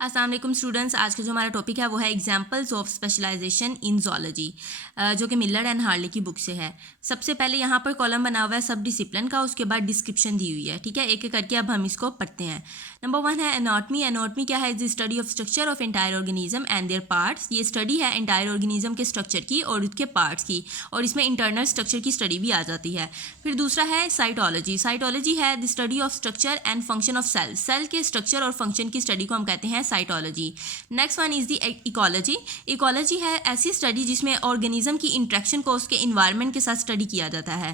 अस्सलाम वालेकुम स्टूडेंट्स, आज का जो हमारा टॉपिक है वो है examples of specialisation in zoology, जो कि मिलर एंड हार्ले की बुक से है। सबसे पहले यहाँ पर कॉलम बना हुआ है सब डिसिप्लिन का, उसके बाद डिस्क्रिप्शन दी हुई है। ठीक है, एक एक करके अब हम इसको पढ़ते हैं। नंबर 1 है एनाटमी। एनाटमी क्या है? Is the study of structure of entire organism and there parts. ये स्टडी है एंटायर ऑर्गेनिज्म के स्ट्रक्चर की और उसके पार्ट्स की, और इसमें इंटरनल स्ट्रक्चर की स्टडी भी आ जाती है। फिर दूसरा है साइटोलॉजी। साइटोलॉजी है the study of structure and function of cell. Cell के स्ट्रक्चर और फंक्शन की स्टडी को हम कहते हैं cytology. Next one is the ecology. Ecology है ऐसी स्टडी जिसमें ऑर्गेनिज्म की इंट्रैक्शन को उसके इन्वायरमेंट के साथ स्टडी किया जाता है।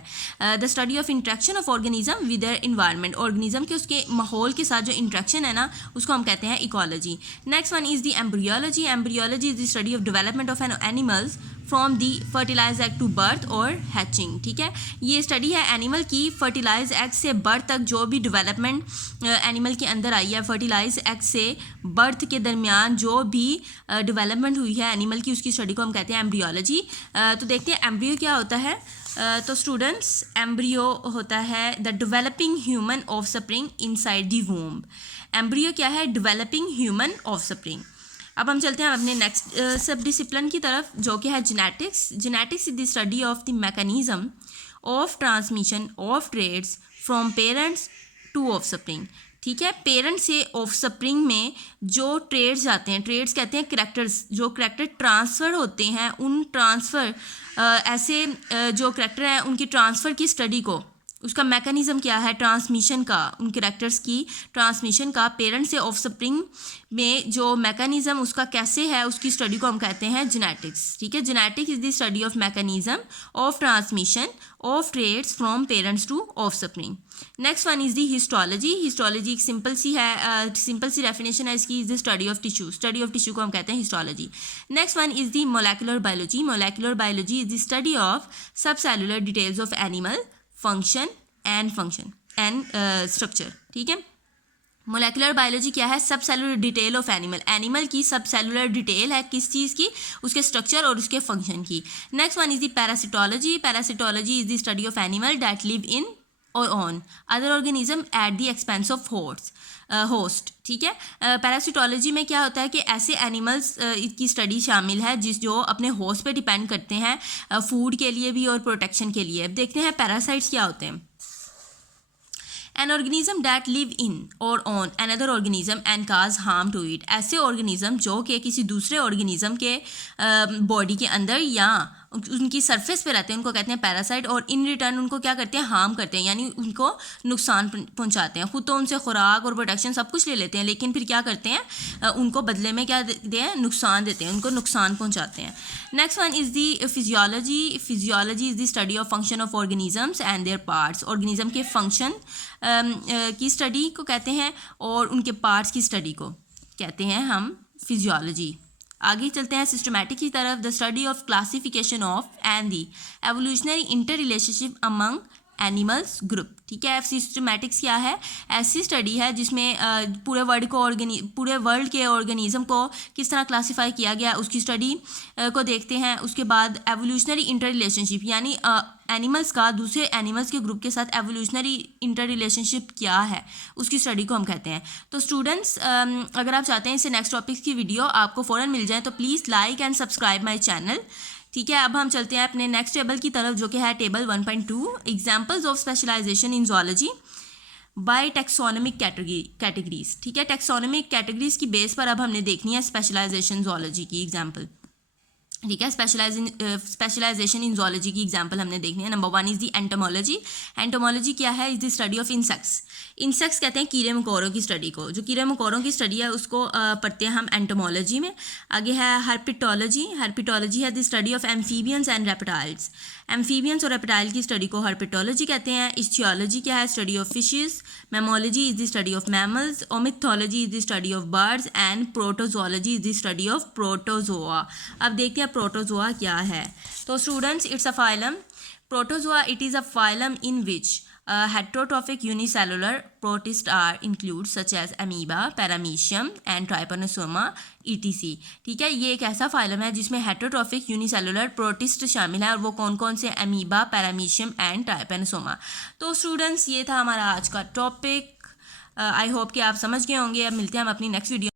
The study of interaction of organism with their environment. Organism के उसके माहौल के साथ जो इंट्रैक्शन है ना, उसको हम कहते हैं ecology. Next one is the embryology. Embryology is the study of development of animals from the fertilize egg to birth और हैचिंग। ठीक है, ये स्टडी है एनिमल की फर्टिलाइज एग से बर्थ तक जो भी डेवलपमेंट एनिमल के अंदर आई है, फर्टिलाइज एग से बर्थ के दरमियान जो भी डेवलपमेंट हुई है एनिमल की, उसकी स्टडी को हम कहते हैं एम्ब्रियोलॉजी। तो देखते हैं एम्ब्रियो क्या होता है। तो स्टूडेंट्स, एम्ब्रियो होता है the developing human offspring inside the womb. Embryo क्या है? Developing human offspring. अब हम चलते हैं अपने नेक्स्ट सब डिसिप्लिन की तरफ, जो कि है genetics. Genetics is the study of the mechanism of transmission of trades from parents to offspring. ठीक है, पेरेंट से ऑफस्प्रिंग में जो ट्रेड्स आते हैं, ट्रेड्स कहते हैं करैक्टर्स, जो करैक्टर ट्रांसफ़र होते हैं, उन ट्रांसफ़र ऐसे जो करैक्टर हैं उनकी ट्रांसफ़र की स्टडी को, उसका मैकेनिज़्म क्या है ट्रांसमिशन का, उन कैरेक्टर्स की ट्रांसमिशन का पेरेंट से ऑफस्प्रिंग में जो मैकेनिज़्म उसका कैसे है, उसकी स्टडी को हम कहते हैं जेनेटिक्स। ठीक है, genetics is the study of mechanism of transmission of trades from parents to offspring. Next one is the histology. Histology एक सिंपल सी डेफिनेशन है इसकी, is the study of tissue. Study of tissue को हम कहते हैं histology. Next one is the molecular biology. Molecular biology is the study of sub cellular details of animal function and structure. ठीक है, molecular biology क्या है? सब cellular detail of animal. Animal की सब सेलुलर डिटेल है किस चीज़ की? उसके स्ट्रक्चर और उसके फंक्शन की। Next one is the parasitology. Parasitology is the study of animal that live in or on other organism at the expense of host. ठीक है, पैरासिटोलॉजी में क्या होता है कि ऐसे एनिमल्स की स्टडी शामिल है जो अपने होस्ट पे डिपेंड करते हैं फूड के लिए भी और प्रोटेक्शन के लिए। अब देखते हैं पैरासाइट्स क्या होते हैं। An organism that live in or on another organism and cause harm to it. ऐसे ऑर्गेनिज्म जो कि किसी दूसरे ऑर्गेनिज्म के बॉडी के अंदर या उनकी सरफेस पे रहते हैं, उनको कहते हैं पैरासाइट, और इन रिटर्न उनको क्या करते हैं? हार्म करते हैं, यानी उनको नुकसान पहुंचाते हैं। खुद तो उनसे खुराक और प्रोटेक्शन सब कुछ ले लेते हैं, लेकिन फिर क्या करते हैं? उनको बदले में क्या देते हैं? नुकसान देते हैं, उनको नुकसान पहुंचाते हैं। Next one is the physiology. Physiology is the study of function of organisms and there parts. Organism के फंक्शन की स्टडी को कहते हैं और उनके पार्ट्स की स्टडी को कहते हैं हम फिजियोलॉजी। आगे चलते हैं सिस्टमैटिक की तरफ। The study of classification of and the evolutionary inter relationship among animals group. ठीक है, सिस्टमैटिक्स क्या है? ऐसी स्टडी है जिसमें पूरे वर्ल्ड के ऑर्गेनिज्म को किस तरह क्लासीफाई किया गया, उसकी स्टडी को देखते हैं। उसके बाद एवोल्यूशनरी इंटर रिलेशनशिप, यानी एनिमल्स का दूसरे एनिमल्स के ग्रुप के साथ एवोल्यूशनरी इंटर रिलेशनशिप क्या है, उसकी स्टडी को हम कहते हैं। तो स्टूडेंट्स, अगर आप चाहते हैं इससे नेक्स्ट टॉपिक्स की वीडियो आपको फ़ौरन मिल जाए तो please like and subscribe my channel. ठीक है, अब हम चलते हैं अपने नेक्स्ट टेबल की तरफ, जो कि है table 1.2 examples of specialisation in zoology by taxonomic categories. ठीक है, टैक्सोनॉमिक कैटेगरीज की बेस पर अब हमने देखनी है स्पेशलाइजेशन ज़ूलॉजी की एग्जाम्पल। ठीक है, स्पेशलाइजेशन इन ज़ूलॉजी की एग्जांपल हमने देखनी है। Number 1 is the entomology. Entomology क्या है? Is the study of insects. Insects कहते हैं कीड़े मकोड़ों की स्टडी को। जो कीड़े मकोड़ों की स्टडी है उसको पढ़ते हैं हम एंटोमोलॉजी में। आगे है हर्पिटोलॉजी। हर्पिटोलॉजी है the study of amphibians and reptiles. Amphibians और रेप्टाइल की स्टडी को हर्पिटोलॉजी कहते हैं। इस्टियोलॉजी क्या है? Study of fishes. Mammalogy is the study of mammals. Ornithology is the study of birds and protozoology is the study of protozoa. अब देखते हैं प्रोटोजोआ क्या है। तो students, it's a phylum. Protozoa, it is a phylum in which heterotrophic unicellular protists are include such as amoeba, paramecium and trypanosoma etc. ठीक है, ये एक ऐसा फाइलम है जिसमें हेटरोट्रॉफिक यूनिसेलुलर प्रोटिस्ट शामिल है, और वो कौन कौन से? Amoeba, paramecium and Trypanosoma. तो स्टूडेंट्स, ये था हमारा आज का टॉपिक। आई होप कि आप समझ गए होंगे। अब मिलते हैं हम अपनी नेक्स्ट वीडियो।